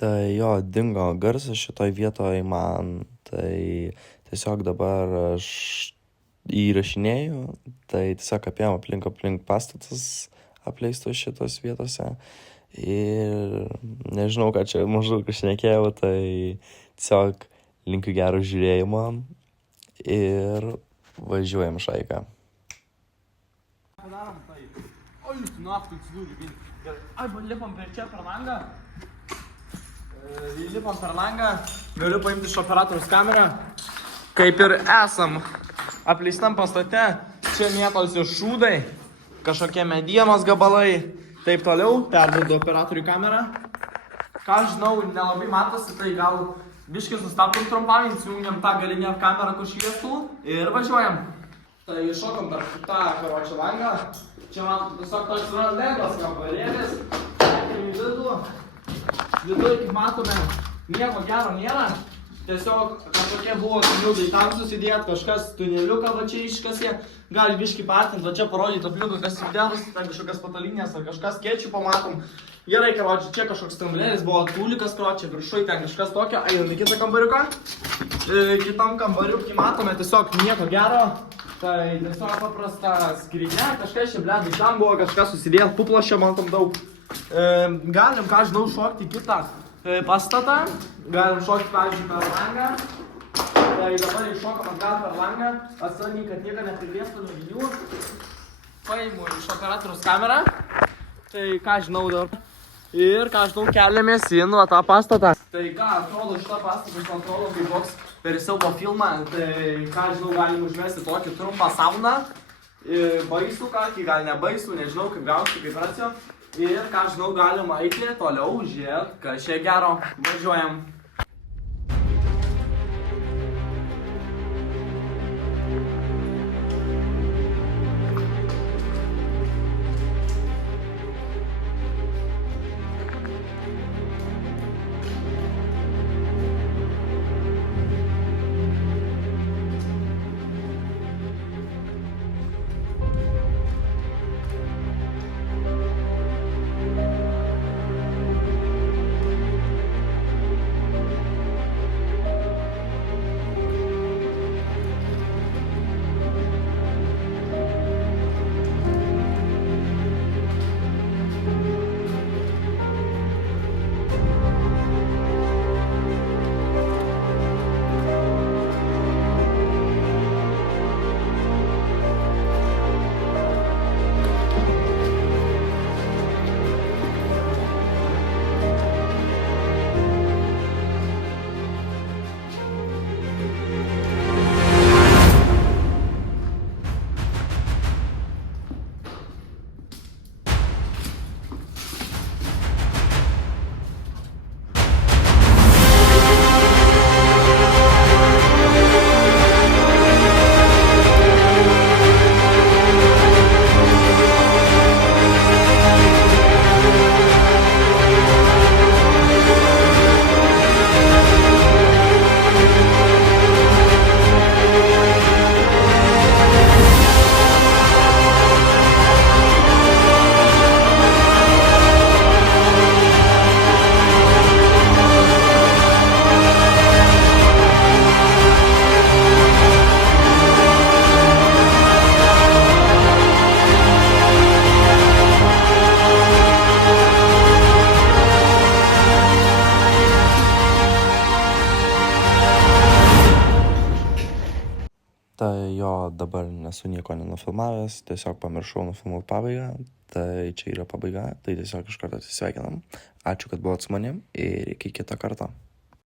Tai jo, dingo garsas šitoj vietoj man, tai tiesiog dabar aš įrašinėju, tai tiesiog apėjom aplink pastatus apleistus šitos vietose ir nežinau, ką čia maždaug šnekėjau, tai tiesiog linkiu gero žiūrėjimo ir važiuojam šaiką. Padarom tai. O jūs naftų atsidūrė. Gerai. Ai, lipam per čia per langą. Lipam per langą. Galiu paimti iš operatoriaus kamerą. Kaip ir esam apleistam pastate. Čia mėtosi šūdai. Kažkokie medienos gabalai. Taip toliau. Perduodu operatoriui kamerą. Ką žinau, nelabai matosi, tai gal biškį sustabdom trumpam, įsijungiam tą galinę kamerą, kur šviestų ir važiuojam. Tai šokam per tą karočią langą. Čia man tiesiog toks yra lengvas kambarėlis. Ekim į vidų. Viduje, kaip matome, nieko gero nėra. Tiesiog kažkokie buvo tuneliai tam susidėt, kažkas tuneliuką va čia iškasė. Gali biškį partint, va čia parodyti aplinkui, kas įdėrus, ten kažkokias patalinės ar kažkas skėčių pamatom. Gerai, karočią, čia kažkoks tramblėlis, buvo tūlikas, karočią, viršui ten kažkas tokio. Einam į kitą kambariuką. Kitam kambariukį matome tiesiog nieko gero. Tai tiesiog paprasta skrynia, kažkas čia bledai tam buvo, kažkas susidėt, puplošio matom daug. Galim, ką žinau, šokti kitą pastatą. Galim šokti, pavyzdžiui, per langą. Tai dabar iššokam atgal per langą. Atsargiai, kad nieko nepriliestų nuo vinių. Paimu iš operatoriaus kamerą. Tai ką žinau dabar. Ir ką žinau, keliamės į tą pastatą. Tai ką atrodo šitą pastatą, atrodo kaip koks per siaubo filmą. Tai ką žinau, galim užmesti tokį trumpą sauną. Baisų kakį, gal ne baisų, nežinau kaip gauti, kaip racijo. Ir ką žinau, galim eiti toliau, žiūrėt, kas čia gero. Važiuojam. Tai jo, dabar nesu nieko nenufilmavęs, tiesiog pamiršau nufilmuoti pabaigą, tai čia yra pabaiga, tai tiesiog iš karto atsisveikinam. Ačiū, kad buvot su manim ir iki kito karto.